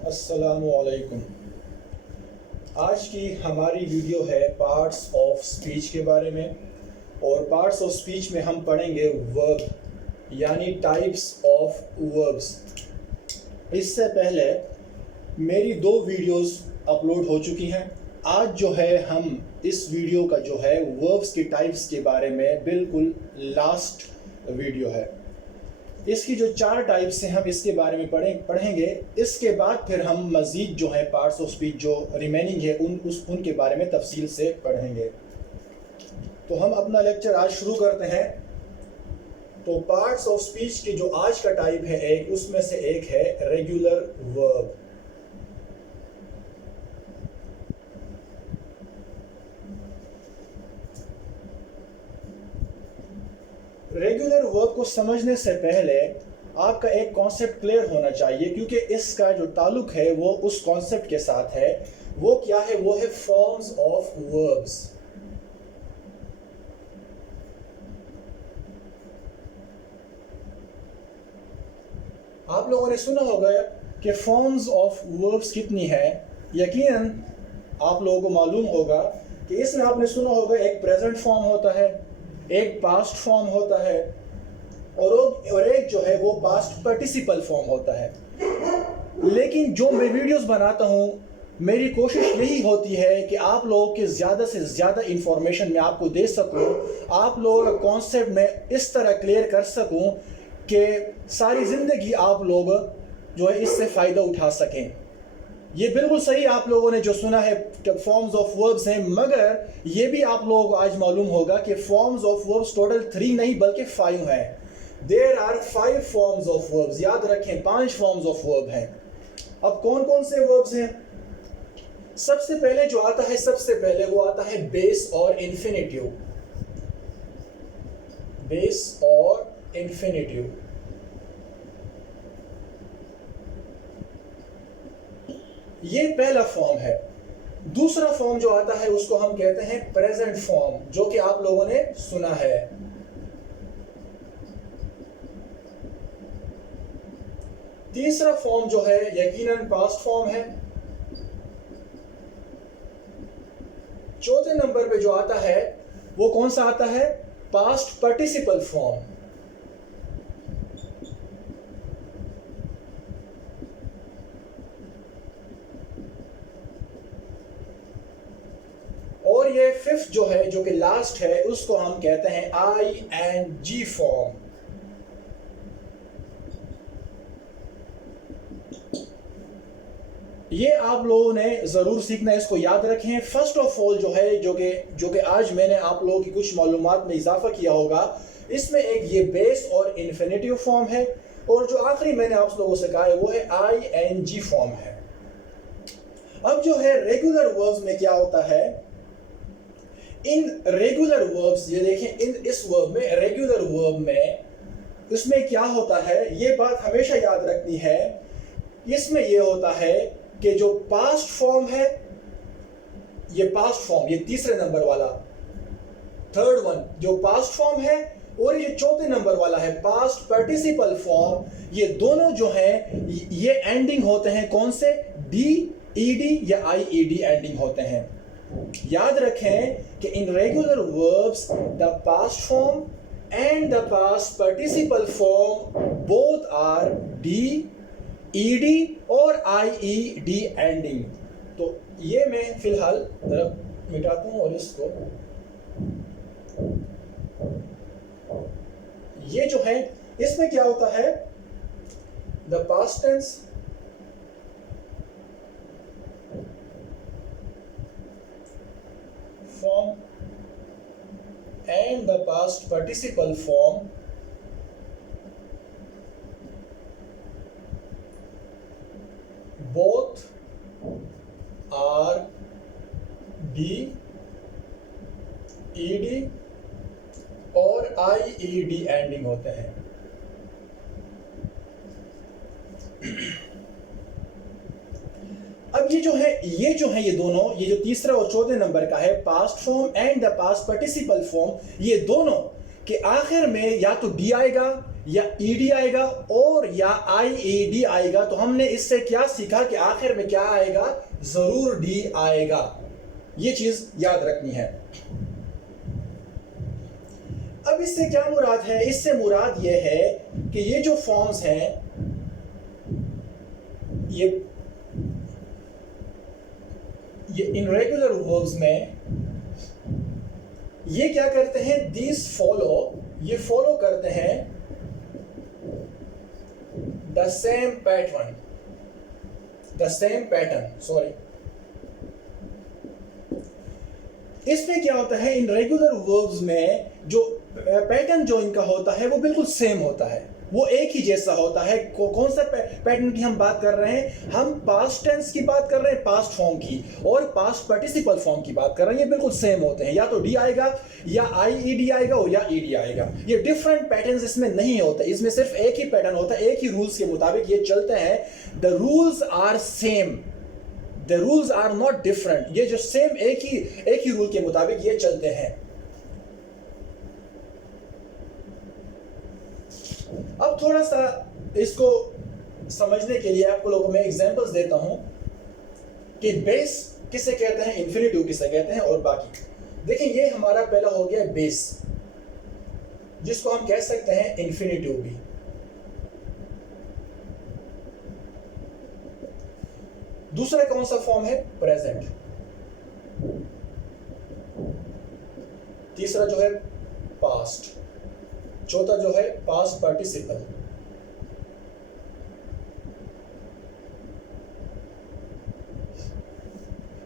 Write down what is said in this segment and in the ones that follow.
अस्सलामुअलैकुम। आज की हमारी वीडियो है पार्ट्स ऑफ स्पीच के बारे में, और पार्ट्स ऑफ स्पीच में हम पढ़ेंगे वर्ब यानी टाइप्स ऑफ वर्ब्स। इससे पहले मेरी 2 वीडियोस अपलोड हो चुकी हैं। आज जो है हम इस वीडियो का जो है वर्ब्स के टाइप्स के बारे में बिल्कुल लास्ट वीडियो है। इसकी जो 4 टाइप्स हैं हम इसके बारे में पढ़ेंगे। इसके बाद फिर हम मज़ीद जो है पार्ट्स ऑफ स्पीच जो रिमेनिंग है उनके बारे में तफसील से पढ़ेंगे। तो हम अपना लेक्चर आज शुरू करते हैं। तो पार्ट्स ऑफ स्पीच के जो आज का टाइप है उसमें से एक है रेगुलर वर्ब। रेगुलर वर्ब को समझने से पहले आपका एक कॉन्सेप्ट क्लियर होना चाहिए, क्योंकि इसका जो ताल्लुक है वो उस कॉन्सेप्ट के साथ है। वो क्या है? वो है फॉर्म्स ऑफ वर्ब्स। आप लोगों ने सुना होगा कि फॉर्म्स ऑफ वर्ब्स कितनी है। यकीनन आप लोगों को मालूम होगा कि इसमें आपने सुना होगा एक प्रेजेंट फॉर्म होता है, एक पास्ट फॉर्म होता है, और एक जो है वो पास्ट पार्टिसिपल फॉर्म होता है। लेकिन जो मैं वीडियोस बनाता हूँ, मेरी कोशिश यही होती है कि आप लोगों के ज़्यादा से ज़्यादा इंफॉर्मेशन मैं आपको दे सकूँ, आप लोगों का कॉन्सेप्ट मैं इस तरह क्लियर कर सकूँ कि सारी ज़िंदगी आप लोग जो है इससे फ़ायदा उठा सकें। ये बिल्कुल सही आप लोगों ने जो सुना है फॉर्म्स ऑफ वर्ब्स हैं, मगर ये भी आप लोगों को आज मालूम होगा कि फॉर्म्स ऑफ वर्ब्स टोटल 3 नहीं बल्कि 5 हैं। There are 5 forms of verbs. याद रखें 5 फॉर्म्स ऑफ वर्ब हैं। अब कौन कौन से वर्ब्स हैं? सबसे पहले जो आता है, सबसे पहले वो आता है बेस और इन्फिनिटिव। बेस और इन्फिनिटिव। ये पहला फॉर्म है। दूसरा फॉर्म जो आता है उसको हम कहते हैं प्रेजेंट फॉर्म, जो कि आप लोगों ने सुना है। तीसरा फॉर्म जो है यकीनन पास्ट फॉर्म है। चौथे नंबर पे जो आता है वो कौन सा आता है? Past participle form. और ये फिफ्थ जो है, जो कि लास्ट है, उसको हम कहते हैं ING फॉर्म। ये आप लोगों ने ज़रूर सीखना है, इसको याद रखें। फर्स्ट ऑफ ऑल जो है जो कि आज मैंने आप लोगों की कुछ मालूमात में इजाफा किया होगा, इसमें एक ये बेस और इन्फिनिटिव फॉर्म है, और जो आखिरी मैंने आप लोगों से कहा है वो है ING फॉर्म है। अब जो है रेगुलर वर्ब्स में क्या होता है? इन रेगुलर वर्ब्स, ये देखें, इस वर्ब में, रेगुलर वर्ब में, इसमें क्या होता है, ये बात हमेशा याद रखनी है। इसमें ये होता है कि जो पास्ट फॉर्म है, ये पास्ट फॉर्म, ये तीसरे नंबर वाला, थर्ड वन जो पास्ट फॉर्म है, और ये चौथे नंबर वाला है पास्ट पार्टिसिपल फॉर्म, ये दोनों जो हैं ये एंडिंग होते हैं कौन से? DED या IED एंडिंग होते हैं। याद रखें कि in regular verbs the past form and the past participle form both are DED और IED एंडिंग। तो ये मैं फिलहाल मिटाता हूं, और इसको, ये जो है इसमें क्या होता है? The past tense form and the past participle form both are DED और IED एंडिंग होते हैं। अब ये जो है ये दोनों, ये जो तीसरा और चौथे नंबर का है past form and the past participle form, ये दोनों के आखिर में या तो डी आएगा या ईडी आएगा और या आईईडी आएगा, तो हमने इससे क्या सीखा कि आखिर में क्या आएगा, जरूर डी आएगा। ये चीज याद रखनी है। अब इससे क्या मुराद है? इससे मुराद ये है कि ये जो फॉर्म्स हैं, ये इनरेगुलर वर्ब्स में ये क्या करते हैं, दिस फॉलो, ये फॉलो करते हैं द सेम पैटर्न, सॉरी। इसमें क्या होता है, इन रेगुलर वर्ब्स में जो पैटर्न जो इनका होता है वो बिल्कुल सेम होता है, वो एक ही जैसा होता है। कौन सा पैटर्न की हम बात कर रहे हैं? हम पास्ट टेंस की बात कर रहे हैं, पास्ट फॉर्म की, और पास्ट पार्टिसिपल फॉर्म की बात कर रहे हैं। ये बिल्कुल सेम होते हैं, या तो डी आएगा या आईईडी आएगा और या ईडी आएगा। ये डिफरेंट पैटर्न्स इसमें नहीं होते, इसमें सिर्फ एक ही पैटर्न होता है, एक ही रूल्स के मुताबिक ये चलते हैं। The rules are same, the rules are not different. ये जो सेम एक ही रूल के मुताबिक ये चलते हैं। अब थोड़ा सा इसको समझने के लिए आपको लोगों में एग्जांपल्स देता हूं कि बेस किसे कहते हैं, इंफिनिटिव किसे कहते हैं और बाकी। देखिए, ये हमारा पहला हो गया बेस, जिसको हम कह सकते हैं इंफिनिटिव भी। दूसरा कौन सा फॉर्म है? प्रेजेंट। तीसरा जो है पास्ट। चौथा जो है पास्ट पार्टिसिपल।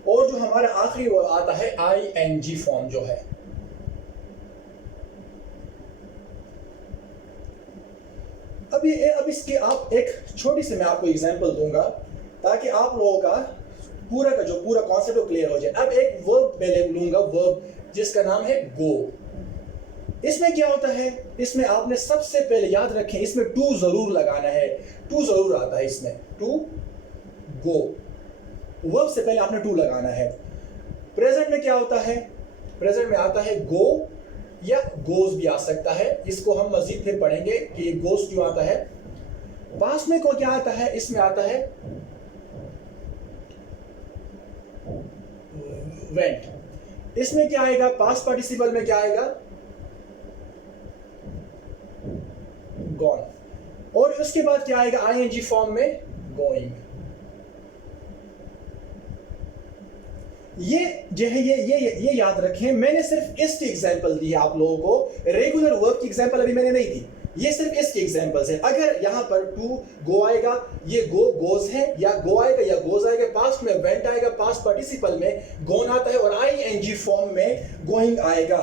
और जो हमारा आखिरी वो आता है आईएनजी फॉर्म जो है। अब इसके आप एक छोटी सी मैं आपको एग्जांपल दूंगा ताकि आप लोगों का पूरा कॉन्सेप्ट क्लियर हो जाए। अब एक वर्ब पहले लूंगा, वर्ब जिसका नाम है गो। इसमें क्या होता है, इसमें आपने सबसे पहले याद रखें, इसमें टू जरूर लगाना है, टू जरूर आता है इसमें, टू गो। वर्ब से पहले आपने टू लगाना है। प्रेजेंट में क्या होता है? प्रेजेंट में आता है गो या गोज भी आ सकता है, इसको हम मजीद फिर पढ़ेंगे कि गोज क्यों आता है। पास्ट में को क्या आता है? इसमें आता है वेंट। इसमें क्या आएगा? पास्ट पार्टिसिपल में क्या आएगा? गॉन। और उसके बाद क्या आएगा आईएनजी फॉर्म में? गोइंग। ये जो है ये याद रखें। मैंने सिर्फ इसकी एग्जांपल दी है आप लोगों को, रेगुलर वर्ब की एग्जांपल अभी मैंने नहीं दी, ये सिर्फ इसकी एग्जांपल्स है। अगर यहां पर टू गो आएगा, ये गोज है, या गो आएगा या गोज आएगा। पास्ट में वेंट आएगा, पास्ट पार्टिसिपल में गोन आता है, और आईएनजी फॉर्म में गोइंग आएगा।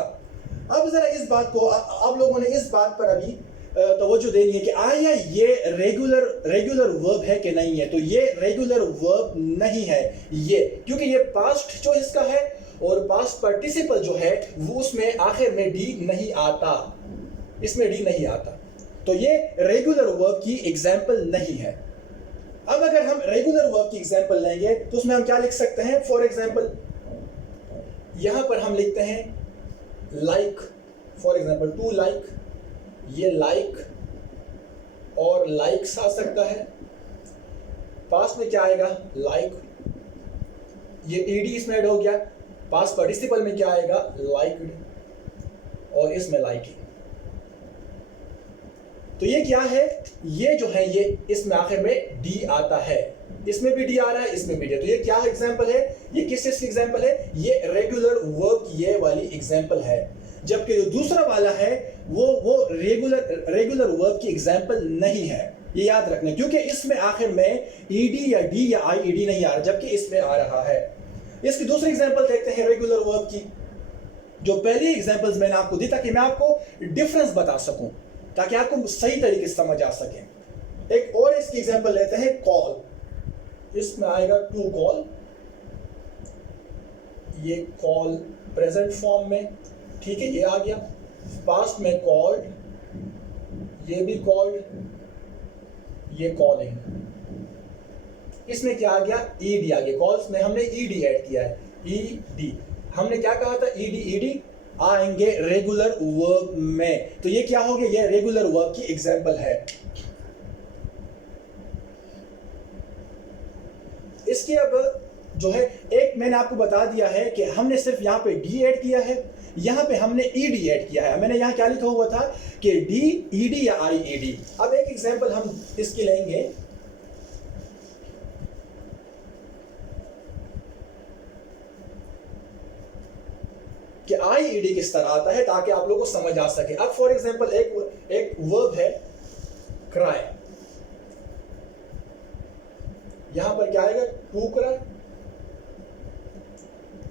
अब जरा इस बात को आप लोगों ने इस बात पर अभी तवज्जो देनी है कि आया ये रेगुलर वर्ब है कि नहीं है। तो ये रेगुलर वर्ब नहीं है ये, क्योंकि ये पास्ट जो इसका है और पास्ट पार्टिसिपल जो है वो उसमें आखिर में डी नहीं आता, इसमें डी नहीं आता। तो ये रेगुलर वर्ब की एग्जाम्पल नहीं है। अब अगर हम रेगुलर वर्ब की एग्जाम्पल लेंगे तो उसमें हम क्या लिख सकते हैं? फॉर एग्जाम्पल यहां पर हम लिखते हैं like, for example to like, ये लाइक और लाइक्स आ सकता है। पास्ट में क्या आएगा? लाइक, ये ईडी इसमें ऐड हो गया। पास्ट पार्टिसिपल में क्या आएगा? लाइक्ड, और इसमें लाइकिंग। तो ये क्या है? ये जो है ये इसमें आखिर में डी आता है, इसमें भी डी आ रहा है, इसमें भी डी। तो ये क्या एग्जांपल है? ये किस चीज की एग्जांपल है? ये रेगुलर वर्ब की ये वाली एग्जांपल है। जबकि जो दूसरा वाला है वो रेगुलर वर्ब की एग्जांपल नहीं है, ये याद रखना, क्योंकि इसमें आखिर में ईडी या डी या आईईडी नहीं आ रहा, जबकि इसमें आ रहा है। इसकी दूसरी एग्जांपल देखते हैं रेगुलर वर्ब की। जो पहली एग्जांपल्स मैंने आपको दी ताकि मैं आपको डिफरेंस बता सकूं, ताकि आपको सही तरीके से समझ आ सके। एक और इसकी एग्जांपल लेते हैं कॉल। इसमें आएगा टू कॉल, ये कॉल प्रेजेंट फॉर्म में, ठीक है, ये आ गया। पास्ट में कॉल्ड, ये भी कॉल्ड, ये कॉलिंग। इसमें क्या आ गया? ईडी आ गया। कॉल्स में हमने ईडी ऐड किया है, ईडी। हमने क्या कहा था? ईडी आएंगे रेगुलर वर्ब में। तो ये क्या हो गया, ये रेगुलर वर्ब की एग्जांपल है। इसके अब जो है एक मैंने आपको बता दिया है कि हमने सिर्फ यहाँ पे डी ऐड किया है, यहाँ पे हमने ईडी ऐड किया है। मैंने यहाँ क्या लिखा हुआ था कि डी ईडी या आई ईडी। अब एक एग्जांपल हम इसकी लेंगे। कि आई ईडी किस तरह आता है ताकि आप लोगों को समझ आ सके। अब फॉर एग्जांपल एक वर्ब है क्राई, यहां पर क्या आएगा, टू क्राई,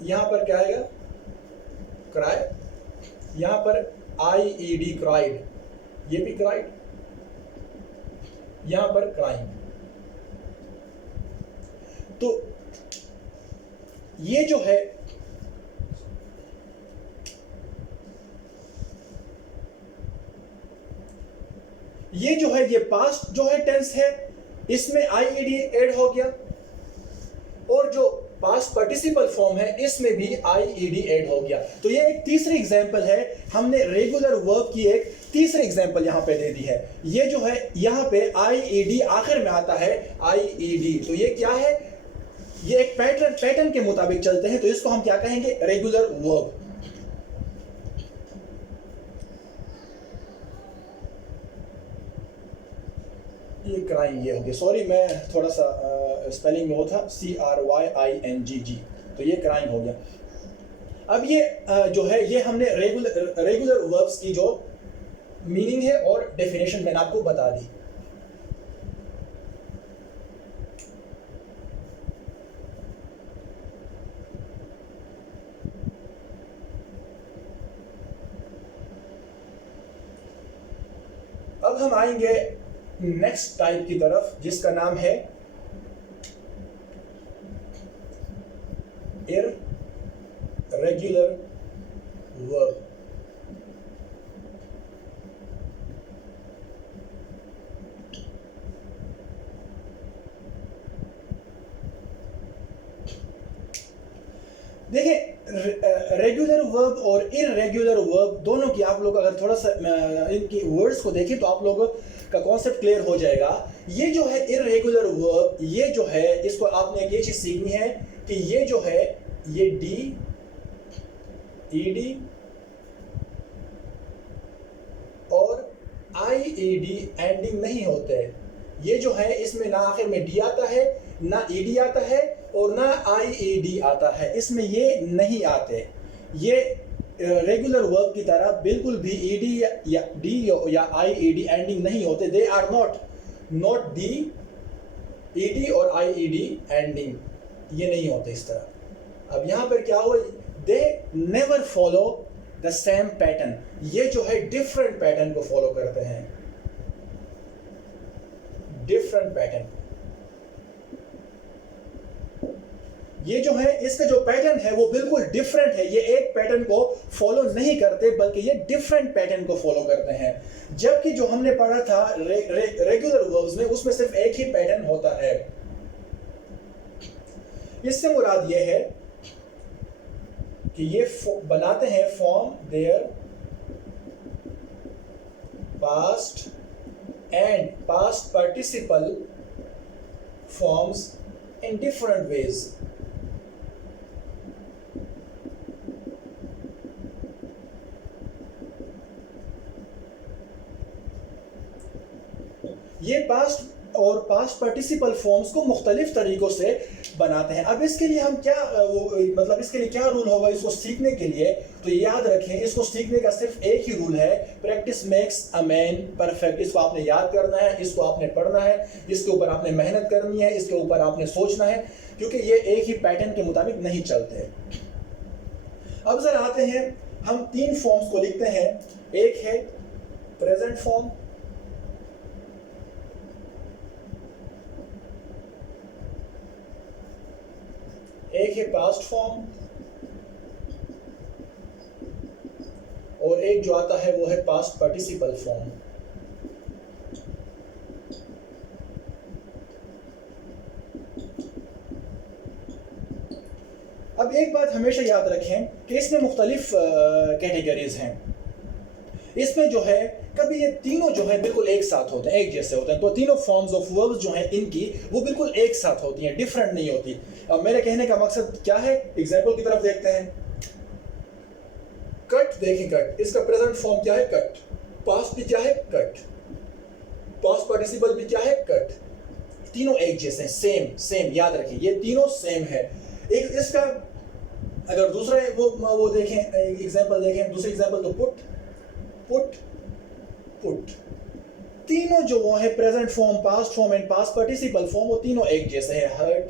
यहां पर क्या आएगा, क्राई, यहां पर आई ई डी क्राइड, ये भी क्राइड, यहां पर क्राइम। तो ये जो है ये पास्ट जो है टेंस है, इसमें आई ई डी एड हो गया, और जो पास्ट पार्टिसिपल फॉर्म है इसमें भी आई ई डी एड हो गया। तो ये एक तीसरी एग्जांपल है, हमने रेगुलर वर्ब की एक तीसरी एग्जांपल यहां पे दे दी है। ये जो है यहां पे आई ई डी आखिर में आता है, आई ई डी। तो ये क्या है, ये एक पैटर्न के मुताबिक चलते हैं, तो इसको हम क्या कहेंगे, रेगुलर वर्ब। ये क्राइम ये हो गया, सॉरी मैं थोड़ा सा स्पेलिंग में वो था, CRYING, तो ये क्राइम हो गया। अब ये जो है ये हमने रेगुलर वर्ब्स की जो मीनिंग है और डेफिनेशन मैंने आपको बता दी। अब हम आएंगे नेक्स्ट टाइप की तरफ, जिसका नाम है इररेगुलर वर्ब। देखिए रेगुलर वर्ब और इररेगुलर वर्ब दोनों की आप लोग अगर थोड़ा सा इनकी वर्ड्स को देखें तो आप लोगों का कॉन्सेप्ट क्लियर हो जाएगा। ये जो है इररेगुलर वर्ब, ये जो है इसको आपने एक ये चीज सीखनी है कि ये जो है ये डी ईडी और आई ई डी एंडिंग नहीं होते। ये जो है इसमें ना आखिर में डी आता है, ना ईडी आता है, और ना आई ई डी आता है, इसमें ये नहीं आते। ये रेगुलर वर्ब की तरह बिल्कुल भी ईडी या डी या आई ई डी एंडिंग नहीं होते। They are not D ED और आई ई डी एंडिंग, ये नहीं होते इस तरह। अब यहाँ पर क्या हुआ, they never follow the same pattern. ये जो है डिफरेंट पैटर्न को फॉलो करते हैं, डिफरेंट पैटर्न। ये जो है इसका जो पैटर्न है वो बिल्कुल डिफरेंट है। ये एक पैटर्न को फॉलो नहीं करते बल्कि ये डिफरेंट पैटर्न को फॉलो करते हैं। जबकि जो हमने पढ़ा था रेगुलर वर्ब्स में, उसमें सिर्फ एक ही पैटर्न होता है। इससे मुराद ये है कि ये बनाते हैं form there past and past participle forms in different ways. ये पास्ट और पास्ट पार्टिसिपल फॉर्म्स को मुख्तलिफ तरीकों से बनाते हैं। अब इसके लिए हम क्या मतलब इसके लिए क्या रूल होगा इसको सीखने के लिए, तो याद रखें इसको सीखने का सिर्फ एक ही रूल है, practice makes a man perfect. इसको आपने याद करना है, इसको आपने पढ़ना है, इसके ऊपर आपने मेहनत करनी है, इसके ऊपर आपने सोचना है, क्योंकि ये एक ही पैटर्न के मुताबिक नहीं चलते। अब जरा आते हैं, हम तीन फॉर्म्स को लिखते हैं। एक है प्रेजेंट फॉर्म, एक है पास्ट फॉर्म, और एक जो आता है वो है पास्ट पार्टिसिपल फॉर्म। अब एक बात हमेशा याद रखें कि इसमें मुख्तलिफ कैटेगरीज हैं। इसमें जो है कभी ये तीनों जो है बिल्कुल एक साथ होते हैं, एक जैसे होते हैं, तो तीनों फॉर्म्स ऑफ वर्ब्स जो हैं इनकी वो बिल्कुल एक साथ होती हैं, डिफरेंट नहीं होती। अब मेरे कहने का मकसद क्या है, एग्जाम्पल की तरफ देखते हैं। कट देखें, कट इसका प्रेजेंट फॉर्म क्या है, कट। पास्ट भी क्या है, कट। पास्ट पार्टिसिपल भी क्या है, कट। तीनों एक जैसे हैं, सेम सेम, याद रखें ये तीनों सेम है। एक इसका अगर दूसरा वो देखें, एग्जांपल देखें, दूसरी एग्जांपल तो पुट पुट पुट। तीनों जो वो है present form, past form and past participle form, वो तीनों एक जैसे हैं। हर्ट,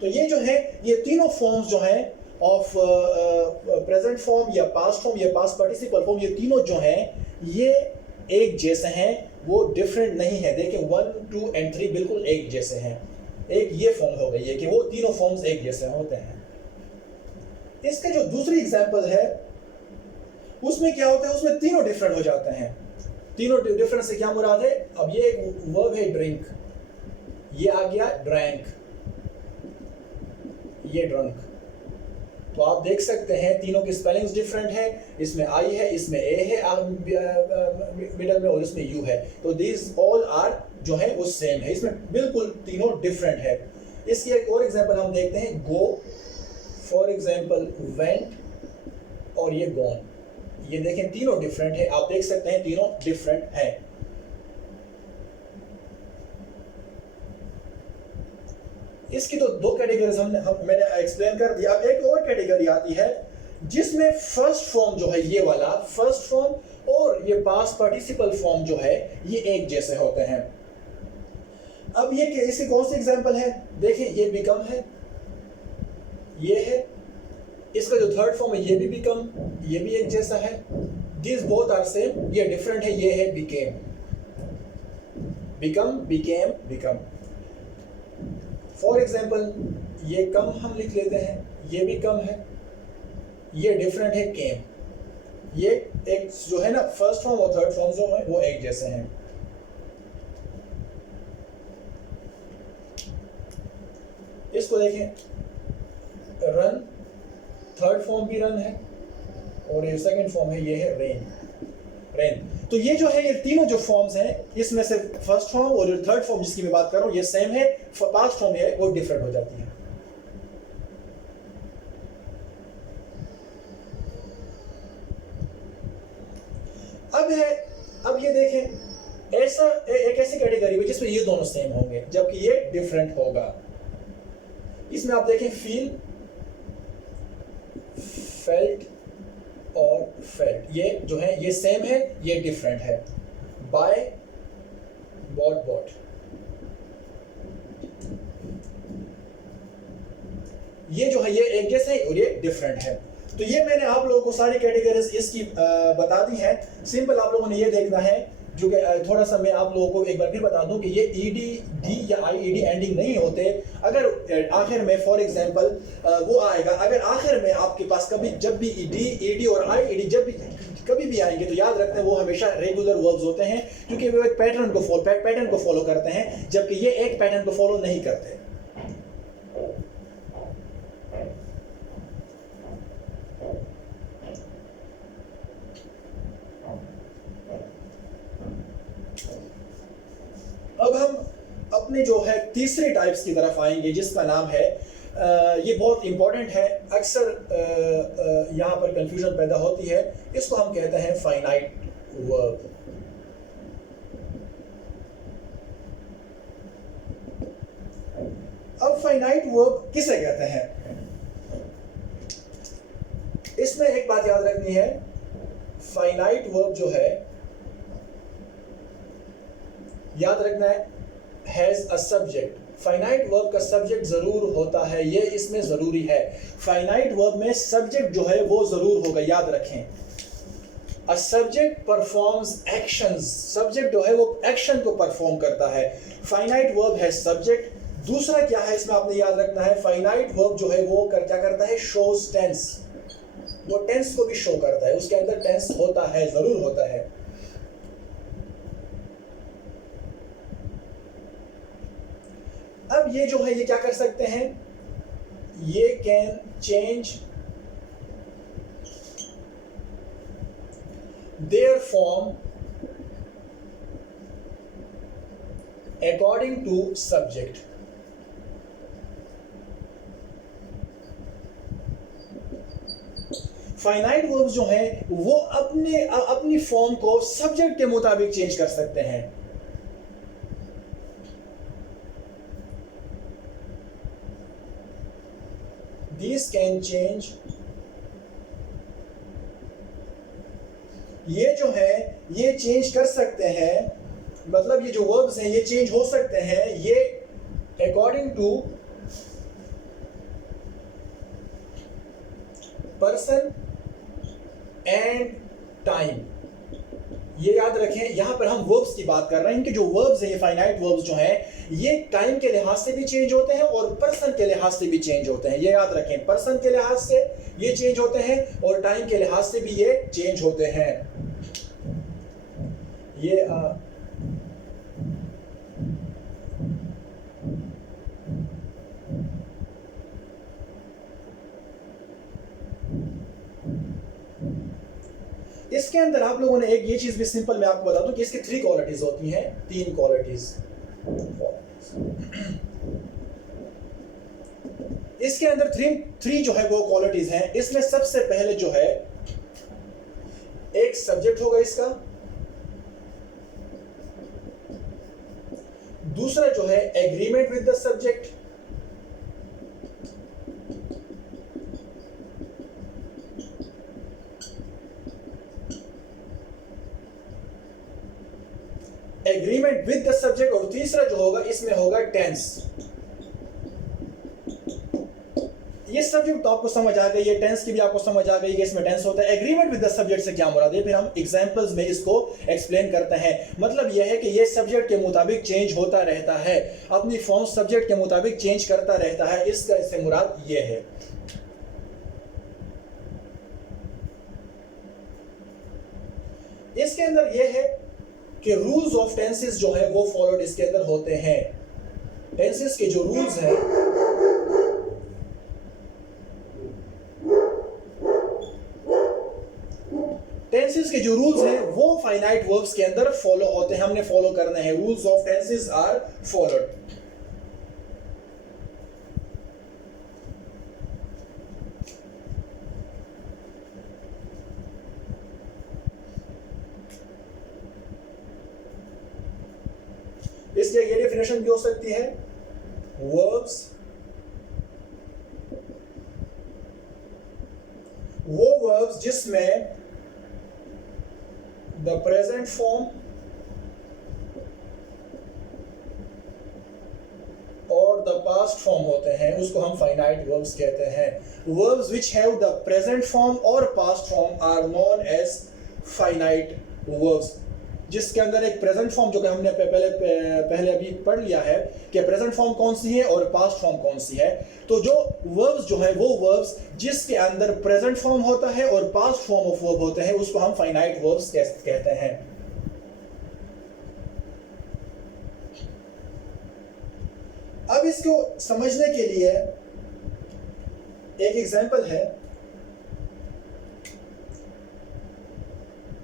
तो ये जो है ये तीनों फॉर्म्स जो हैं ऑफ प्रेजेंट फॉर्म या पास्ट फॉर्म या पास्ट पार्टिसिपल फॉर्म, ये तीनों जो हैं ये एक जैसे हैं, वो डिफरेंट नहीं है। देखिए 1, 2 एंड 3 बिल्कुल एक जैसे हैं। एक ये फॉर्म हो गई है कि वो तीनों फॉर्म्स एक जैसे होते हैं। इसका जो दूसरी एग्जांपल है उसमें क्या होता है, उसमें तीनों डिफरेंट हो जाते हैं। तीनों डिफरेंट से क्या मुराद है, अब ये एक वर्ब है ड्रिंक, ये आ गया ड्रैंक, ये ड्रंक। तो आप देख सकते हैं तीनों की स्पेलिंग्स डिफरेंट है, इसमें आई है, इसमें ए है मिडल में, और इसमें यू है। तो दीज ऑल आर जो है वो सेम है, इसमें बिल्कुल तीनों डिफरेंट है। इसकी एक और एग्जांपल हम देखते हैं, गो फॉर एग्जांपल, वेंट और ये गॉन। ये देखें तीनों डिफरेंट है, आप देख सकते हैं तीनों डिफरेंट हैं। इसकी तो दो कैटेगरीज मैंने एक्सप्लेन कर दिया। अब एक और कैटेगरी आती है जिसमें फर्स्ट फॉर्म जो है ये वाला फर्स्ट फॉर्म और ये पास्ट पार्टिसिपल फॉर्म जो है ये एक जैसे होते हैं। अब ये इसकी कौन सी एग्जांपल है, देखिए ये बिकम है, ये है, इसका जो थर्ड फॉर्म है ये भी बिकम, ये भी एक जैसा है। दिस बोथ आर सेम, ये डिफरेंट है, ये है became, become became become. For example ये कम हम लिख लेते हैं, ये भी कम है, ये डिफरेंट है केम। ये एक जो है ना फर्स्ट फॉर्म और थर्ड फॉर्म जो है वो एक जैसे हैं। इसको देखें, रन थर्ड फॉर्म भी रन है और ये सेकंड फॉर्म है, ये है रेन रेन। तो ये जो है ये तीनों जो फॉर्म्स हैं इसमें से फर्स्ट फॉर्म और थर्ड फॉर्म जिसकी मैं बात कर रहा हूं ये सेम है, पास्ट फॉर्म है वो डिफरेंट हो जाती है। अब ये देखें, ऐसा एक ऐसी कैटेगरी है जिसमें ये दोनों सेम होंगे जबकि ये डिफरेंट होगा। इसमें आप देखें फील, फेल्ट और फेल्ट, ये जो है ये सेम है, ये डिफरेंट है। बाय, बॉट बॉट, ये जो है ये एक जैसे है और ये डिफरेंट है। तो ये मैंने आप लोगों को सारी कैटेगरीज इसकी बता दी है। सिंपल आप लोगों ने ये देखना है, जो कि थोड़ा सा मैं आप लोगों को एक बार फिर बता दूं कि ये ईडी, डी या आईईडी एंडिंग नहीं होते। अगर आखिर में फॉर एग्जांपल वो आएगा, अगर आखिर में आपके पास कभी जब भी डी, ईडी और आईईडी जब भी कभी भी आएंगे तो याद रखते हैं वो हमेशा रेगुलर वर्ब्स होते हैं, क्योंकि वो एक पैटर्न को फॉलो करते हैं, जबकि ये एक पैटर्न को फॉलो नहीं करते। अब हम अपने जो है तीसरे टाइप्स की तरफ आएंगे जिसका नाम है, ये बहुत इंपॉर्टेंट है, अक्सर यहाँ पर कंफ्यूजन पैदा होती है। इसको हम कहते हैं फाइनाइट वर्ब। अब फाइनाइट वर्ब किसे कहते हैं, इसमें एक बात याद रखनी है, फाइनाइट वर्ब जो है याद रखना है, has a subject. Finite verb का सब्जेक्ट जरूर होता है, ये इसमें जरूरी है। फाइनाइट वर्ब में सब्जेक्ट जो है वो जरूर होगा, याद रखें। A subject performs actions, subject जो है वो एक्शन को परफॉर्म करता है। फाइनाइट वर्ब है सब्जेक्ट। दूसरा क्या है इसमें आपने याद रखना है, फाइनाइट वर्ब जो है वो क्या करता है, शोज टेंस, वो टेंस को भी शो करता है, उसके अंदर टेंस होता है, जरूर होता है। मतलब ये जो है ये क्या कर सकते हैं, ये can change their form according to subject. Finite verbs जो हैं वो अपनी फॉर्म को सब्जेक्ट के मुताबिक चेंज कर सकते हैं। These can change, ये जो है ये चेंज कर सकते हैं, मतलब ये जो वर्ब्स हैं ये चेंज हो सकते हैं, ये according to person and time. ये याद रखें, यहां पर हम वर्ब्स की बात कर रहे हैं कि जो वर्ब्स हैं ये फाइनाइट वर्ब्स जो हैं ये टाइम के लिहाज से भी चेंज होते हैं और पर्सन के लिहाज से भी चेंज होते हैं। ये याद रखें, पर्सन के लिहाज से ये चेंज होते हैं और टाइम के लिहाज से भी ये चेंज होते हैं। ये इसके अंदर आप लोगों ने एक ये चीज भी सिंपल मैं आपको बता दूं कि इसकी 3 क्वालिटीज होती हैं, 3 क्वालिटीज। इसके अंदर 3 जो है वो क्वालिटीज हैं। इसमें सबसे पहले जो है एक सब्जेक्ट होगा इसका, दूसरा जो है agreement with the subject, agreement with the subject, और तीसरा जो होगा इसमें होगा टेंस। ये सब्जेक्ट तो आपको समझ आ गई है, टेंस की भी आपको समझ आ गई कि इसमें टेंस होता है। एग्रीमेंट विद द सब्जेक्ट से क्या मुराद है, फिर हम एग्जांपल्स में इसको एक्सप्लेन करते हैं। मतलब यह है कि ये सब्जेक्ट के मुताबिक चेंज होता रहता है, अपनी फॉर्म सब्जेक्ट के मुताबिक चेंज करता रहता है, इसका इससे मुराद ये है। इसके अंदर यह है कि रूल्स ऑफ टेंसेस जो है वो फॉलोड इसके अंदर होते हैं। टेंसेस के जो रूल्स हैं, टेंसेस के जो रूल्स हैं वो फाइनाइट वर्ब्स के अंदर फॉलो होते हैं, हमने फॉलो करने हैं। Rules of tenses are followed. इसलिए ये डेफिनेशन भी हो सकती है, वर्ब्स वो वर्ब्स जिसमें द प्रेजेंट फॉर्म और द पास्ट फॉर्म होते हैं उसको हम फाइनाइट वर्ब्स कहते हैं। Verbs which have the present form और past form are known as finite verbs. जिसके अंदर एक प्रेजेंट फॉर्म, जो कि हमने पहले अभी पढ़ लिया है कि प्रेजेंट फॉर्म कौन सी है और पास्ट फॉर्म कौन सी है। तो जो वर्ब्स जो है वो वर्ब्स जिसके अंदर प्रेजेंट फॉर्म होता है और पास्ट फॉर्म ऑफ वर्ब होते हैं उसको हम फाइनाइट वर्ब्स कहते हैं। अब इसको समझने के लिए एक एग्जांपल है,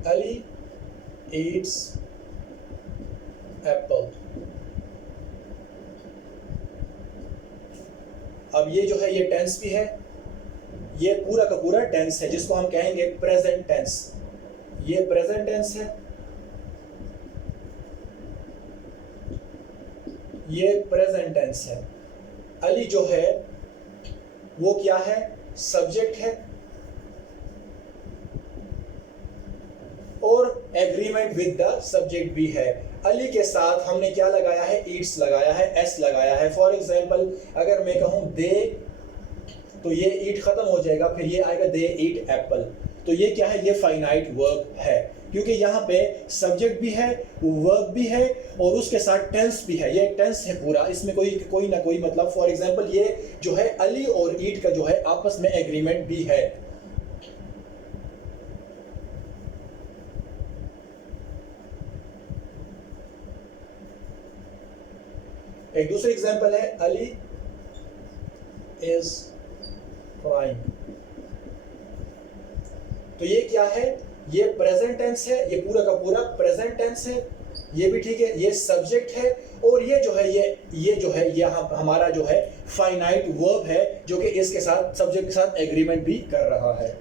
अली eats apple। अब ये जो है ये टेंस भी है, ये पूरा का पूरा टेंस है जिसको हम कहेंगे प्रेजेंट टेंस। ये प्रेजेंट टेंस है, ये प्रेजेंट टेंस है। अली जो है वो क्या है, सब्जेक्ट है, और एग्रीमेंट विद द सब्जेक्ट भी है। अली के साथ हमने क्या लगाया है, ईट्स लगाया है, एस लगाया है। फॉर एग्जांपल अगर मैं कहूं दे, तो ये ईट खत्म हो जाएगा, फिर ये आएगा दे ईट एप्पल। तो ये क्या है, ये फाइनाइट वर्ब है, क्योंकि यहाँ पे सब्जेक्ट भी है, वर्ब भी है और उसके साथ टेंस भी है। ये टेंस है पूरा, इसमें कोई ना कोई मतलब। फॉर एग्जांपल ये जो है अली और ईट का जो है आपस में एग्रीमेंट भी है। एक दूसरी एग्जांपल है अली इज क्राइंग। तो ये क्या है, ये प्रेजेंट टेंस है, ये पूरा का पूरा प्रेजेंट टेंस है, ये भी ठीक है, ये सब्जेक्ट है, और ये जो है ये जो है ये हमारा जो है फाइनाइट वर्ब है जो कि इसके साथ सब्जेक्ट के साथ एग्रीमेंट भी कर रहा है।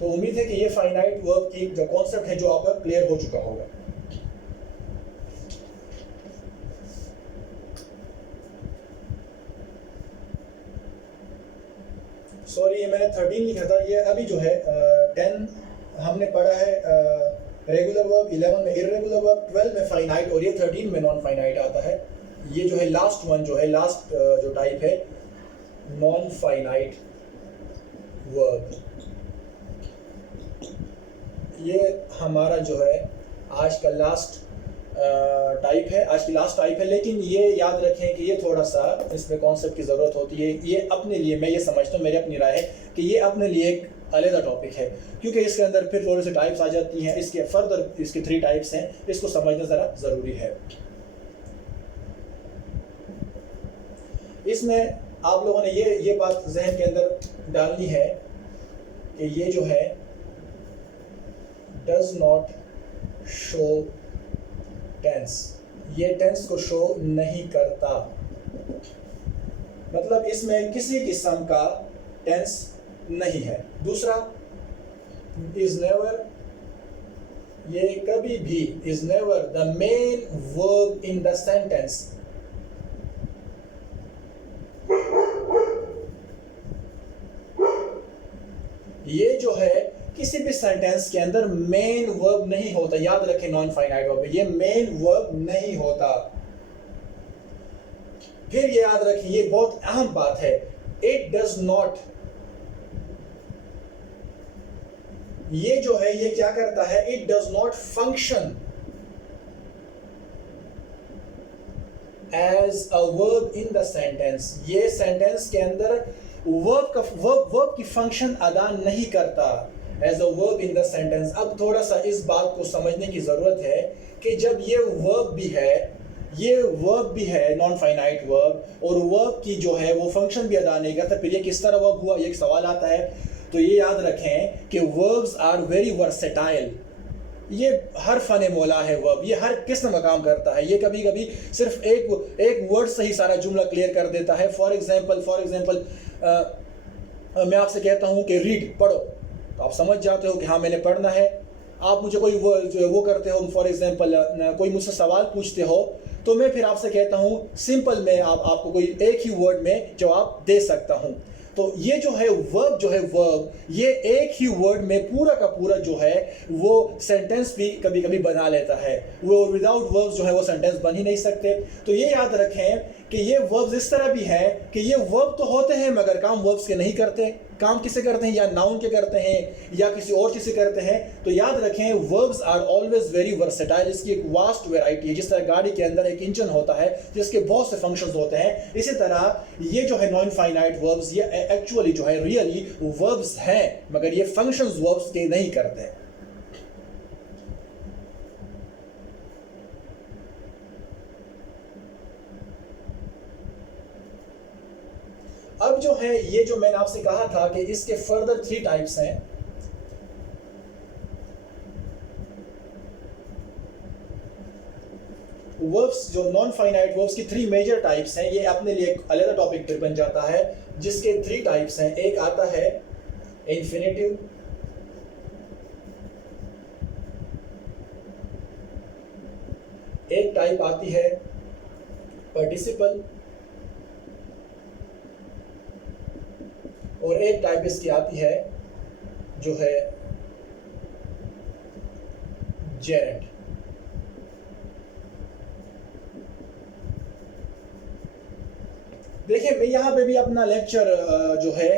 तो उम्मीद है कि ये फाइनाइट वर्ब की जो कॉन्सेप्ट है जो आपका क्लियर हो चुका होगा। सॉरी, ये मैंने 13 लिखा था, ये अभी जो है 10 हमने पढ़ा है रेगुलर वर्ब, 11 में इर्रेगुलर वर्ब, 12 में फाइनाइट, और ये 13 में नॉन फाइनाइट आता है। ये जो है लास्ट वन जो है, लास्ट जो टाइप है नॉन फाइनाइट वर्ब, ये हमारा जो है आज का लास्ट टाइप है, आज की लास्ट टाइप है। लेकिन ये याद रखें कि ये थोड़ा सा इसमें कॉन्सेप्ट की ज़रूरत होती है। ये अपने लिए, मैं ये समझता हूँ, मेरी अपनी राय है कि ये अपने लिए एक अलग टॉपिक है, क्योंकि इसके अंदर फिर थोड़े से टाइप्स आ जाती हैं। इसके फर्दर इसके 3 टाइप्स हैं, इसको समझना ज़रा ज़रूरी है। इसमें आप लोगों ने ये बात जहन के अंदर डालनी है कि ये जो है डज नॉट शो टेंस, ये टेंस को शो नहीं करता, मतलब इसमें किसी किस्म का टेंस नहीं है। दूसरा इज नेवर, ये कभी भी is never the main verb in the sentence. ये जो है किसी भी सेंटेंस के अंदर मेन वर्ब नहीं होता, याद रखें नॉन फाइनाइट वर्ब, ये मेन वर्ब नहीं होता। फिर ये याद रखें, ये बहुत अहम बात है, इट डज नॉट, ये जो है ये क्या करता है, it does not function as a verb in the sentence. ये सेंटेंस के अंदर वर्ब की फंक्शन अदा नहीं करता as a verb in the sentence. अब थोड़ा सा इस बात को समझने की जरूरत है कि जब ये वर्ब भी है, ये वर्ब भी है नॉन फाइनाइट वर्ब, और वर्ब की जो है वो फंक्शन भी अदा नहीं करता, फिर ये किस तरह वर्ब हुआ, ये एक सवाल आता है। तो ये याद रखें कि वर्ब्स आर वेरी वर्सेटाइल, ये हर फन मौला है वर्ब, ये हर किस्म का काम करता है। ये कभी कभी सिर्फ एक वर्ड से ही सारा जुमला क्लियर कर देता है। फॉर एग्जांपल मैं आपसे कहता हूँ कि रीड, पढ़ो, तो आप समझ जाते हो कि हाँ मैंने पढ़ना है। आप मुझे कोई वो करते हो, फॉर एग्जांपल कोई मुझसे सवाल पूछते हो, तो मैं फिर आपसे कहता हूँ सिंपल में आपको कोई एक ही वर्ड में जवाब दे सकता हूँ। तो ये जो है वर्ब, ये एक ही वर्ड में पूरा का पूरा जो है वो सेंटेंस भी कभी कभी बना लेता है। वो विदाउट वर्ब्स जो है वो सेंटेंस बन ही नहीं सकते। तो ये याद रखें कि ये वर्ब्स इस तरह भी हैं कि ये वर्ब तो होते हैं मगर काम वर्ब्स के नहीं करते। काम किसे करते हैं, या नाउन के करते हैं या किसी और चीज़ से करते हैं। तो याद रखें verbs are always very versatile. इसकी एक वास्ट वैरायटी है। जिस तरह गाड़ी के अंदर एक इंजन होता है जिसके बहुत से फंक्शंस होते हैं, इसी तरह ये जो है नॉन फाइनाइट वर्ब्स, ये एक्चुअली जो है रियली वर्ब्स हैं मगर ये फंक्शंस वर्ब्स के नहीं करते। अब जो है ये जो मैंने आपसे कहा था कि इसके फर्दर 3 टाइप्स हैं। वर्ब्स जो नॉन फाइनाइट वर्ब्स की 3 मेजर टाइप्स हैं, ये अपने लिए एक अलग टॉपिक फिर बन जाता है, जिसके 3 टाइप्स हैं। एक आता है इंफिनिटिव, एक टाइप आती है पार्टिसिपल, और एक टाइप इसकी आती है जो है जेरेंट। देखिए मैं यहाँ पे भी अपना लेक्चर जो है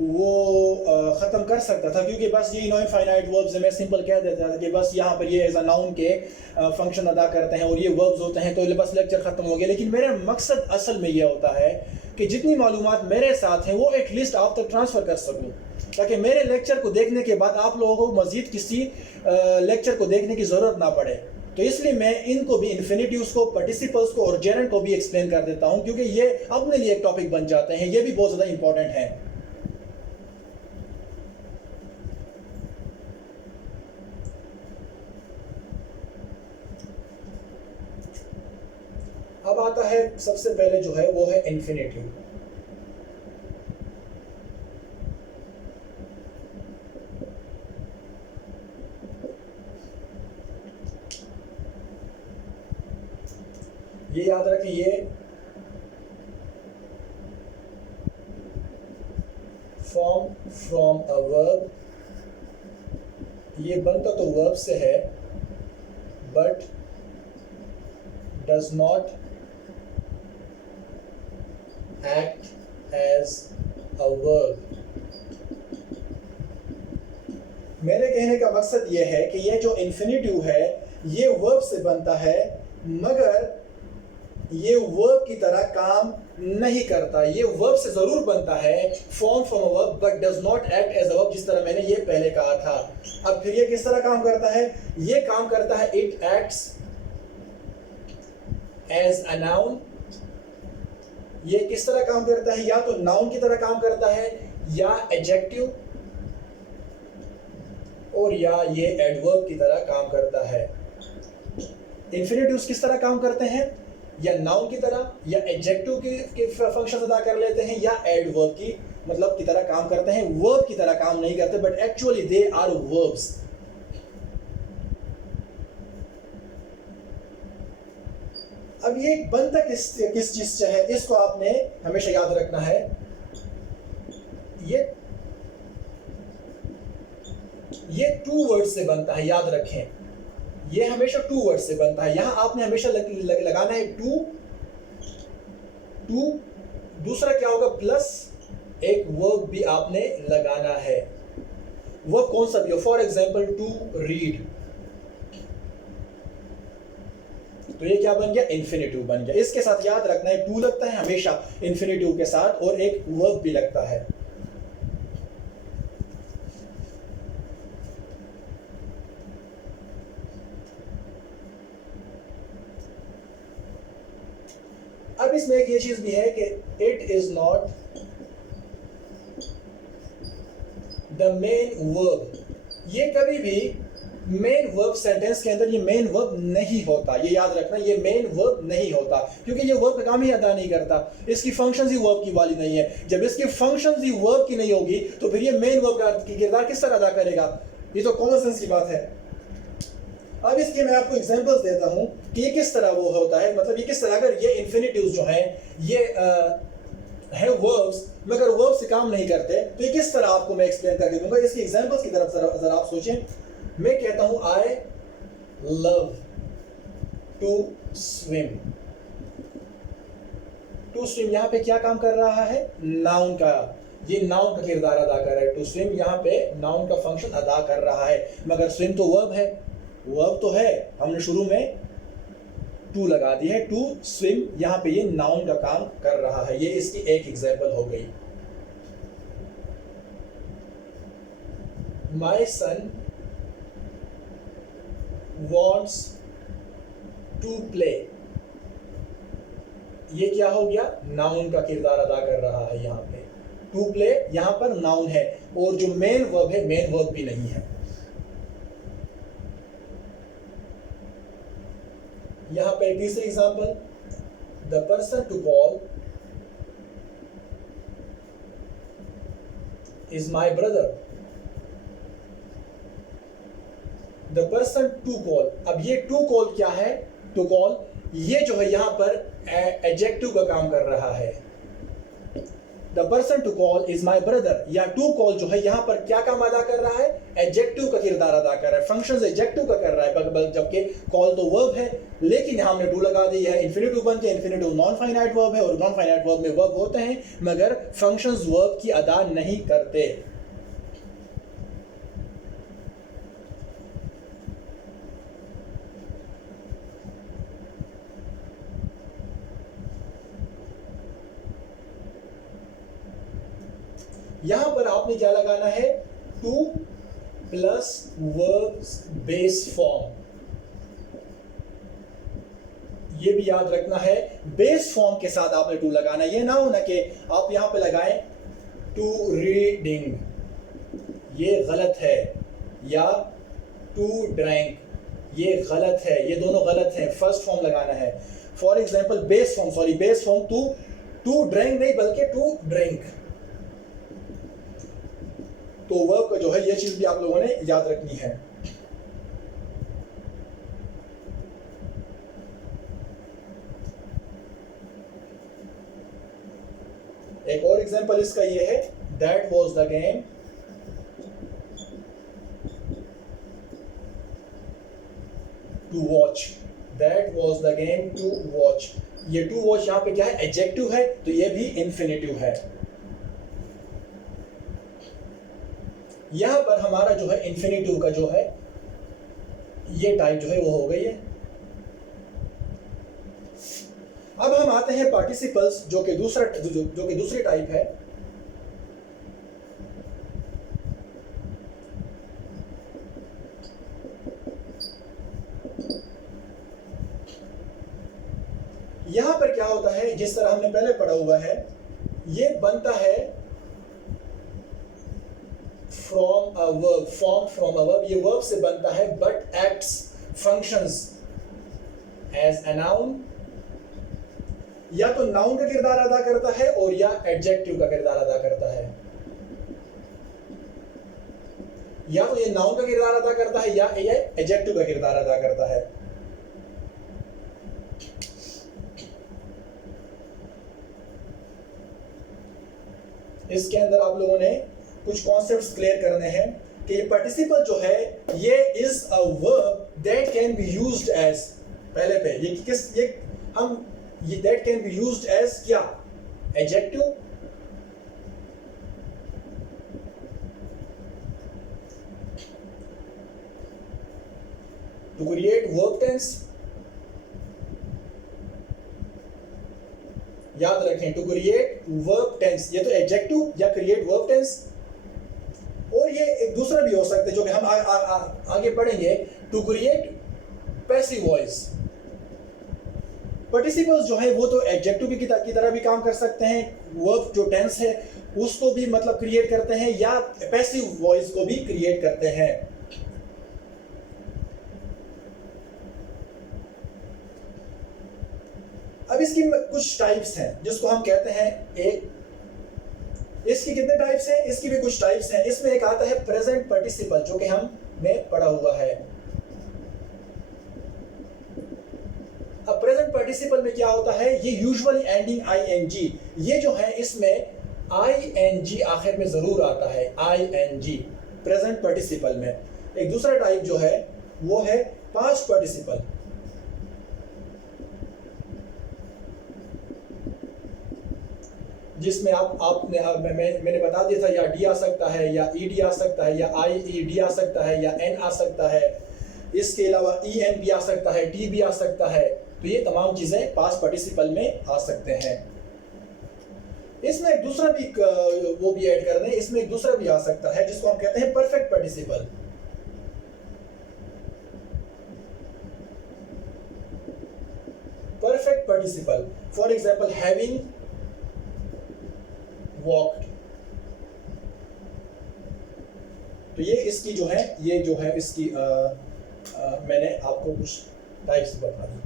वो ख़त्म कर सकता था, क्योंकि बस ये नॉन फाइनाइट वर्ब्स मैं सिंपल कह देता था कि बस यहाँ पर ये एज अ नाउन के फंक्शन अदा करते हैं और ये वर्ब्स होते हैं, तो बस लेक्चर ख़त्म हो गया। लेकिन मेरा मकसद असल में ये होता है कि जितनी मालूमात मेरे साथ हैं वो एटलीस्ट आप तक ट्रांसफ़र कर सकूँ, ताकि मेरे लेक्चर को देखने के बाद आप लोगों को मज़ीद किसी लेक्चर को देखने की ज़रूरत ना पड़े। तो इसलिए मैं इनको भी, इन्फिनिटिव्स को, पार्टिसिपल्स को और जेरेंट को भी एक्सप्लेन कर देता हूँ, क्योंकि ये अपने लिए एक टॉपिक बन जाते हैं, ये भी बहुत ज़्यादा इंपॉर्टेंट है। अब आता है सबसे पहले जो है वो है इन्फिनिटिव। ये याद रखें, ये फॉर्म फ्रॉम अ वर्ब, ये बनता तो वर्ब से है but does not act as a verb. मेरे कहने का मकसद ये है कि ये जो इन्फिनिटिव है ये वर्ब से बनता है, मगर ये वर्ब की तरह काम नहीं करता। ये वर्ब से जरूर बनता है, form from a verb, but does not act as a verb, जिस तरह मैंने ये पहले कहा था। अब फिर ये किस तरह काम करता है? ये काम करता है, it acts as a noun. ये किस तरह काम करता है? या तो नाउन की तरह काम करता है, या एडजेक्टिव, और या ये एडवर्ब की तरह काम करता है। इन्फिनिटिव्स किस तरह काम करते हैं? या नाउन की तरह, या एडजेक्टिव के फंक्शन अदा कर लेते हैं, या एडवर्ब की मतलब की तरह काम करते हैं। वर्ब की तरह काम नहीं करते, but actually they are verbs. अब ये बनता किस चीज से है, इसको आपने हमेशा याद रखना है। ये टू वर्ड से बनता है, याद रखें, ये हमेशा टू वर्ड से बनता है। यहां आपने हमेशा लगाना है टू। दूसरा क्या होगा? प्लस एक वर्ब भी आपने लगाना है। वर्ब कौन सा भी हो, फॉर एग्जाम्पल टू रीड, तो ये क्या बन गया? इन्फिनिटिव बन गया। इसके साथ याद रखना है, टू लगता है हमेशा इन्फिनिटिव के साथ, और एक वर्ब भी लगता है। अब इसमें एक ये चीज भी है कि it is not the main verb. ये कभी भी मेन वर्ब सेंटेंस के अंदर ये मेन वर्ब नहीं होता, ये याद रखना, ये मेन वर्ब नहीं होता, क्योंकि ये वर्ब का काम ही अदा नहीं करता। इसकी फंक्शंस ही वर्ब की वाली नहीं है। जब इसकी फंक्शंस ही वर्ब की नहीं होगी तो फिर ये मेन वर्ब का किरदार किस तरह अदा करेगा? ये तो कॉमन सेंस की बात है। अब इसके मैं आपको एग्जांपल्स देता हूं कि ये किस तरह वो होता है, मतलब ये किस तरह, अगर ये इन्फिनिटिव्स जो हैं ये है वर्ब्स, मगर वर्ब से काम नहीं करते, तो ये किस तरह आपको मैं एक्सप्लेन करके दूंगा। इसकी एग्जांपल्स की तरफ जरा आप सोचें। मैं कहता हूं I love to swim. To swim यहां पे क्या काम कर रहा है? नाउन का, ये नाउन का किरदार अदा कर रहा है। टू स्विम यहाँ पे नाउन का फंक्शन अदा कर रहा है, मगर स्विम तो वर्ब है, वर्ब तो है, हमने शुरू में टू लगा दी है। टू स्विम यहाँ पे ये नाउन का काम कर रहा है। ये इसकी एक एग्जांपल हो गई। My son wants to play, ये क्या हो गया? नाउन का किरदार अदा कर रहा है यहाँ पे। टू प्ले यहाँ पर नाउन है, और जो मेन वर्ब है मेन वर्ब भी नहीं है। यहाँ पे तीसरी example, the person to call is my brother. The person to call, अब ये टू कॉल क्या है? टू कॉल ये जो है यहाँ पर एडजेक्टिव का काम कर रहा है। The person to call is my brother, या टू कॉल जो है यहाँ पर क्या काम अदा कर रहा है, एडजेक्टिव का किरदार अदा कर रहा है, फंक्शन एडजेक्टिव का कर रहा है, जबकि कॉल तो वर्ब है, लेकिन यहाँ हमने टू लगा दी है। इन्फिनेटिव बन के, इन्फिनेटिव नॉन फाइनाइट वर्ब है और नॉन फाइनाइट वर्ब में वर्ब होते हैं मगर फंक्शंस वर्ब की अदा नहीं करते। यहां पर आपने क्या लगाना है, two plus verb base form, ये भी याद रखना है। बेस फॉर्म के साथ आपने टू लगाना, ये ना हो ना कि आप यहां पे लगाएं टू रीडिंग, ये गलत है, या टू ड्रैंक, ये गलत है, ये दोनों गलत हैं। फर्स्ट फॉर्म लगाना है। For example base form to drank नहीं बल्कि टू ड्रिंक, तो वर्ब का जो है ये चीज भी आप लोगों ने याद रखनी है। एक और एग्जांपल इसका ये है, that was the game to watch, that was the game to watch. ये टू वॉच यहां पे क्या है, एडजेक्टिव है, तो ये भी इन्फिनेटिव है। यहां पर हमारा जो है इन्फिनेटिव का जो है ये टाइप जो है वो हो गई है। अब हम आते हैं पार्टिसिपल्स जो कि दूसरी टाइप है। यहां पर क्या होता है, जिस तरह हमने पहले पढ़ा हुआ है, ये बनता है from a verb, form from a verb, ये वर्ब से बनता है, but acts functions as a noun, या तो नाउन का किरदार अदा करता है और या एडजेक्टिव का किरदार अदा करता है, या तो ये नाउन का किरदार अदा करता है या ये एडजेक्टिव का किरदार अदा करता है। इसके अंदर आप लोगों ने कुछ कॉन्सेप्ट्स क्लियर करने हैं कि ये पार्टिसिपल जो है ये is a verb that can be used as, पहले पे ये that can be used as क्या, adjective, to create verb tense, याद रखें, टू क्रिएट वर्ब टेंस, ये तो एडजेक्टिव या क्रिएट वर्ब टेंस। और ये एक दूसरा भी हो सकता है जो कि हम आगे पढ़ेंगे, to create passive voice. Participles जो है वो तो एडजेक्टिव की तरह भी काम कर सकते हैं, वर्ब जो टेंस है उसको भी मतलब क्रिएट करते हैं, या पैसिव वॉइस को भी क्रिएट करते हैं। अब इसकी कुछ टाइप्स हैं जिसको हम कहते हैं, एक इसकी कितने टाइप्स हैं, इसकी भी कुछ टाइप्स हैं। इसमें एक आता है प्रेजेंट पार्टिसिपल जो कि हमने पढ़ा हुआ है। अब प्रेजेंट पार्टिसिपल में क्या होता है, ये यूजुअली एंडिंग आईएनजी, ये जो है इसमें आईएनजी आखिर में जरूर आता है, आईएनजी प्रेजेंट पार्टिसिपल में। एक दूसरा टाइप जो है वो है पास्ट पार्टिसिपल, जिसमें मैंने बता दिया था, या डी आ सकता है, या ईडी आ सकता है, या आईईडी आ सकता है, या एन आ सकता है, इसके अलावा ईएन भी आ सकता है, टी भी आ सकता है। तो ये तमाम चीजें पास्ट पार्टिसिपल में आ सकते हैं। इसमें एक दूसरा भी वो भी ऐड कर दें, इसमें एक दूसरा भी आ सकता है जिसको हम कहते हैं perfect participle. Perfect participle, for example having walked, तो ये इसकी जो है इसकी मैंने आपको कुछ टाइप्स बता दी।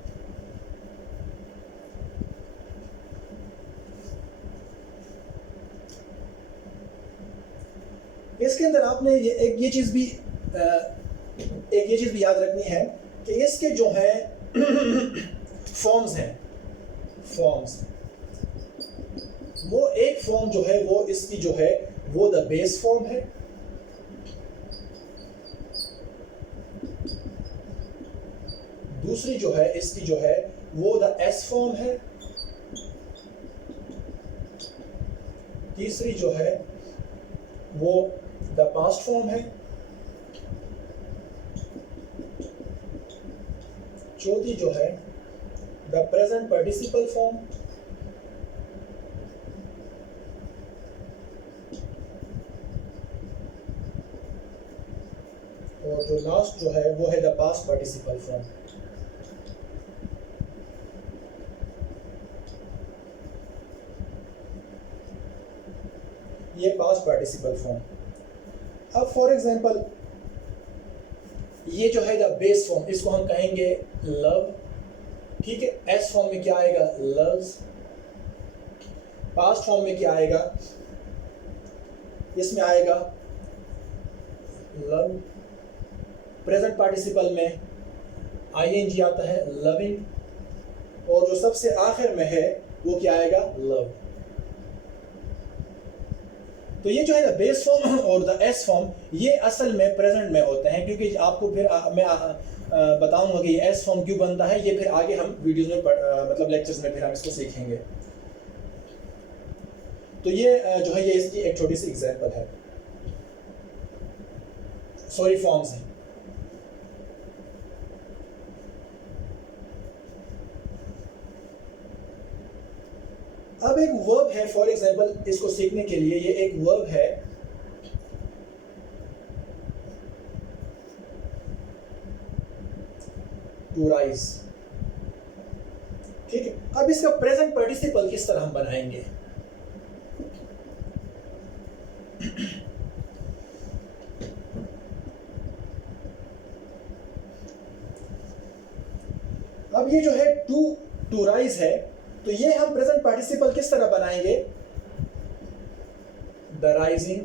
इसके अंदर आपने ये चीज भी याद रखनी है कि इसके जो है फॉर्म्स हैं, फॉर्म्स वो एक फॉर्म जो है वो इसकी जो है वो द बेस फॉर्म है, दूसरी जो है इसकी जो है वो द एस फॉर्म है, तीसरी जो है वो द पास्ट फॉर्म है, चौथी जो है द प्रेजेंट पार्टिसिपल फॉर्म, और जो लास्ट जो है वो है द पास्ट पार्टिसिपल फॉर्म। ये पास्ट पार्टिसिपल फॉर्म। अब फॉर एग्जांपल ये जो है द बेस फॉर्म, इसको हम कहेंगे लव, ठीक है। एस फॉर्म में क्या आएगा? लव्स। पास्ट फॉर्म में क्या आएगा? इसमें आएगा लव। प्रेजेंट पार्टिसिपल में आईएनजी आता है, लविंग। और जो सबसे आखिर में है वो क्या आएगा? लव। तो ये जो है द बेस फॉर्म और द एस फॉर्म ये असल में प्रेजेंट में होते हैं, क्योंकि आपको फिर मैं बताऊंगा कि ये एस फॉर्म क्यों बनता है, ये फिर आगे हम वीडियोस में मतलब लेक्चर्स में फिर हम इसको सीखेंगे। तो ये जो है ये इसकी एक छोटी सी एग्जांपल है, सॉरी फॉर्म्स हैं। अब एक वर्ब है, फॉर एग्जांपल इसको सीखने के लिए ये एक वर्ब है टू राइज, ठीक है। अब इसका प्रेजेंट पार्टिसिपल किस तरह हम बनाएंगे? अब ये जो है टू राइज है, तो ये हम प्रेजेंट पार्टिसिपल किस तरह बनाएंगे? The rising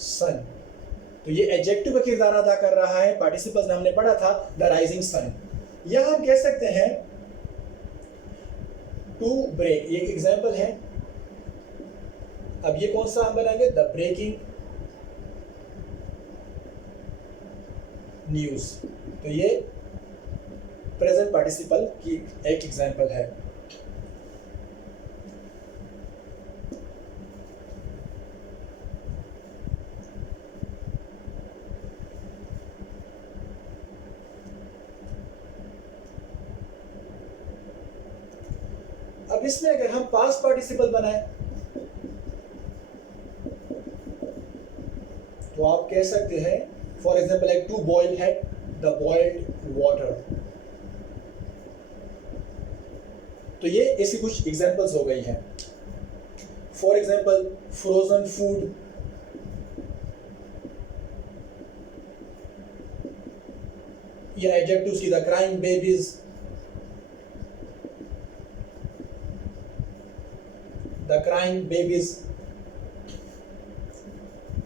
sun. तो ये एडजेक्टिव का किरदार अदा कर रहा है, पार्टिसिपल्स में हमने पढ़ा था द राइजिंग सन। या हम कह सकते हैं टू ब्रेक, ये एक एग्जांपल है। अब ये कौन सा हम बनाएंगे? The breaking news. तो ये प्रेजेंट पार्टिसिपल की एक एग्जांपल है। अब इसमें अगर हम पास्ट पार्टिसिपल बनाए तो आप कह सकते हैं फॉर एग्जांपल एक टू बॉइल है, द बॉइल्ड वाटर। तो ये इसकी कुछ एग्जांपल्स हो गई हैं। फॉर एग्जांपल फ्रोजन फूड, या एडजेक्टिव्स की the crying babies, the crying babies.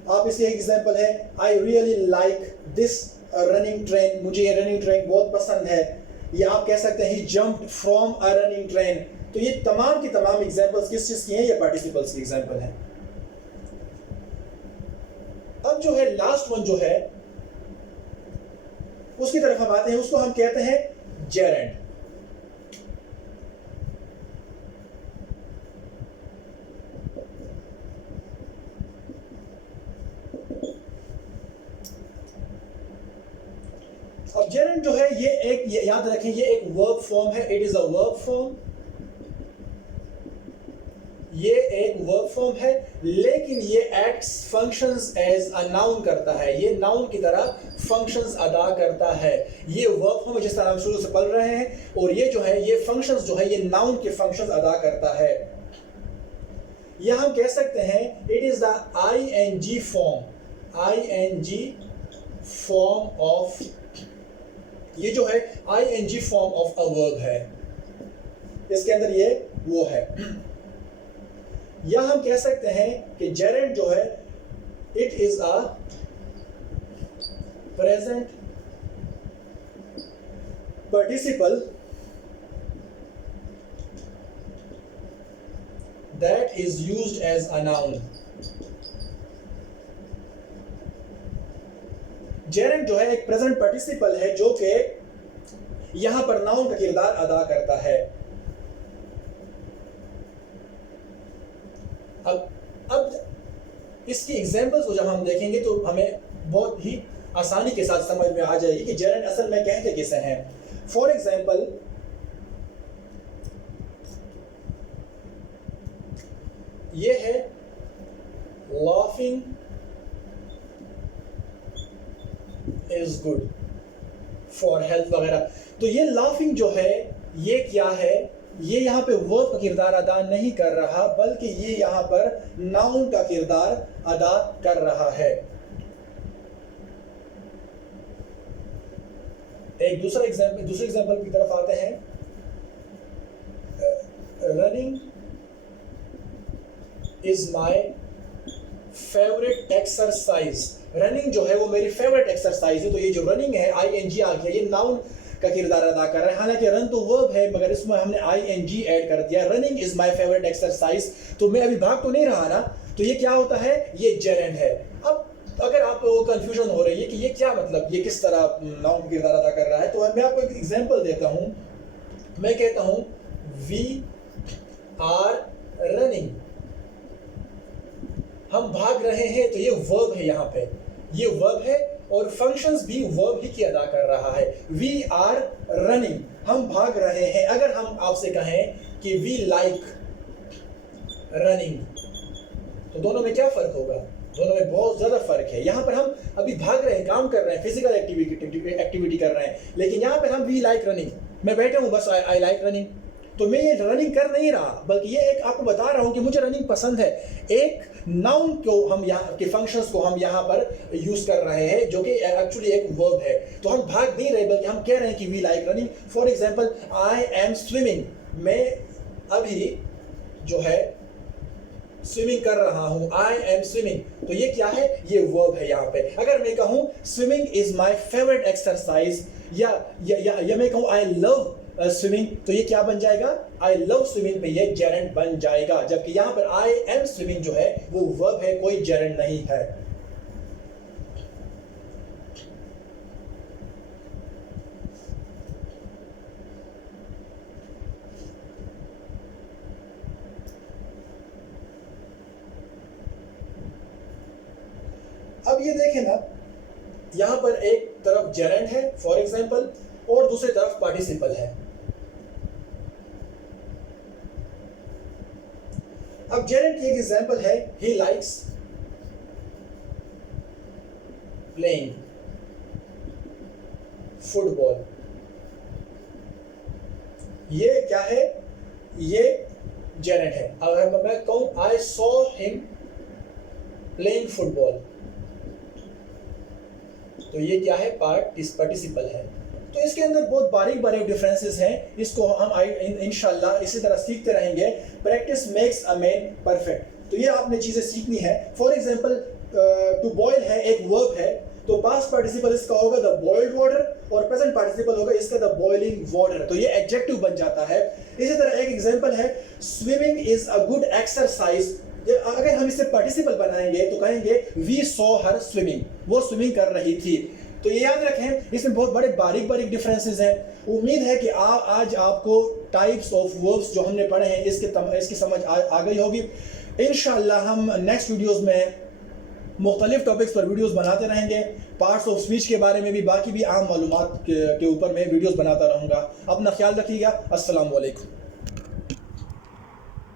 आप इसकी एक एग्जांपल है I really like this running train, मुझे ये रनिंग ट्रेन बहुत पसंद है। या आप कह सकते हैं he jumped from a running train. तो ये तमाम की तमाम एग्जांपल्स किस चीज की हैं? ये पार्टिसिपल्स की एग्जांपल हैं। अब जो है लास्ट वन जो है उसकी तरफ हम आते हैं, उसको हम कहते हैं जेरेंड। अब जेरेंड जो है ये याद रखें ये एक वर्ब फॉर्म है, it is a verb form. ये एक वर्ब फॉर्म है, लेकिन ये acts functions as a noun करता है, ये नाउन की तरह फंक्शंस अदा करता है। ये वर्ब फॉर्म जिस तरह हम शुरू से पढ़ रहे हैं, और ये जो है ये फंक्शंस जो है ये नाउन के फंक्शंस अदा करता है। या हम कह सकते हैं it is the ING form, ING form of, ये जो है ING form of a verb है, इसके अंदर ये वो है। या हम कह सकते हैं कि जेरेंड जो है it is a present participle that is used as a noun. gerund जो है एक प्रेजेंट पार्टिसिपल है जो कि यहां पर नाउन का किरदार अदा करता है। अब इसकी एग्जांपल्स को जब हम देखेंगे तो हमें बहुत ही आसानी के साथ समझ में आ जाएगी कि जेरेंट असल में कहते किसे हैं। फॉर एग्जांपल, ये है laughing is good for health वगैरह। तो ये लाफिंग जो है ये क्या है, ये यहाँ पे वर्ब का किरदार अदा नहीं कर रहा बल्कि ये यहाँ पर नाउन का किरदार अदा कर रहा है। एक दूसरे एग्जांपल की तरफ आते हैं। Running is my favourite exercise. Running जो है वो मेरी फेवरेट एक्सरसाइज है। तो ये जो रनिंग है आईएनजी आ गया, ये नाउन का किरदार अदा कर रहा है। हालांकि रन तो वर्ब है मगर इसमें हमने आईएनजी ऐड कर दिया। Running is my favourite exercise, तो मैं अभी भाग तो नहीं रहा ना, तो ये क्या होता है, ये जेरेंट है। अब अगर आपको कंफ्यूजन हो रही है कि ये क्या मतलब, ये किस तरह नाउन का किरदार अदा कर रहा है, तो मैं आपको एक एग्जांपल देता हूं। मैं कहता हूं वी आर रनिंग, हम भाग रहे हैं, तो ये वर्ब है, यहाँ पे ये वर्ब है और फंक्शंस भी वर्ब ही की अदा कर रहा है। वी आर रनिंग, हम भाग रहे हैं। अगर हम आपसे कहें कि वी लाइक रनिंग, तो दोनों में क्या फर्क होगा, दोनों में बहुत ज्यादा फर्क है। यहाँ पर हम अभी भाग रहे हैं, काम कर रहे हैं, फिजिकल एक्टिविटी कर रहे हैं, लेकिन यहाँ पर हम वी लाइक रनिंग, मैं बैठे हूँ बस आई लाइक रनिंग, तो मैं ये रनिंग कर नहीं रहा बल्कि ये एक आपको बता रहा हूं कि मुझे रनिंग पसंद है। एक नाउन को हम यहाँ के फंक्शंस को हम यहाँ पर यूज कर रहे हैं जो कि एक्चुअली एक वर्ब है। तो हम भाग नहीं रहे बल्कि हम कह रहे हैं कि we like running. For example, I am swimming, मैं अभी जो है स्विमिंग कर रहा हूं, आई एम स्विमिंग, तो ये क्या है, ये वर्ब है यहाँ पे। अगर मैं कहूं swimming is my favourite exercise या मैं कहूं आई लव स्विमिंग, तो ये क्या बन जाएगा, आई लव स्विमिंग पे ये जेरेंट बन जाएगा। जबकि यहाँ पर आई एम स्विमिंग जो है वो वर्ब है, कोई जेरेंट नहीं है। अब ये देखें ना, यहां पर एक तरफ जेरेंट है फॉर एग्जांपल और दूसरी तरफ पार्टिसिपल है। अब जेरेंट की एक एग्जांपल है, ही लाइक्स प्लेइंग फुटबॉल। ये क्या है, ये जेरेंट है। अगर मैं कहूं I saw him playing football, तो ये क्या है, पार्टिसिपल है। तो इसके अंदर बहुत बारीक बारीक डिफरेंसेस हैं, इसको हम इंशाल्लाह इसी तरह सीखते रहेंगे। Practice makes a man perfect, तो ये आपने चीजें सीखनी है। फॉर एग्जांपल, टू बॉयल है, एक वर्ब है, तो पास्ट पार्टिसिपल इसका होगा द बॉइल्ड वाटर और प्रेजेंट पार्टिसिपल होगा इसका द बॉइलिंग वाटर, तो ये एडजेक्टिव बन जाता है। इसी तरह एक एग्जांपल है, swimming is a good exercise. अगर हम इसे पार्टिसिपल बनाएंगे तो कहेंगे वी सॉ हर स्विमिंग, वो स्विमिंग कर रही थी। तो ये याद रखें, इसमें बहुत बड़े बारीक बारीक डिफरेंसेस हैं। उम्मीद है कि आज आपको टाइप्स ऑफ वर्ब्स जो हमने पढ़े हैं इसकी समझ आ गई होगी। इंशाअल्लाह हम नेक्स्ट वीडियोस में मुख्तलिफ टॉपिक्स पर वीडियोस बनाते रहेंगे। पार्ट्स ऑफ स्पीच के बारे में भी, बाकी भी अहम मालूमात के ऊपर मैं वीडियोस बनाता रहूँगा। अपना ख्याल रखिएगा। अस्सलाम वालेकुम।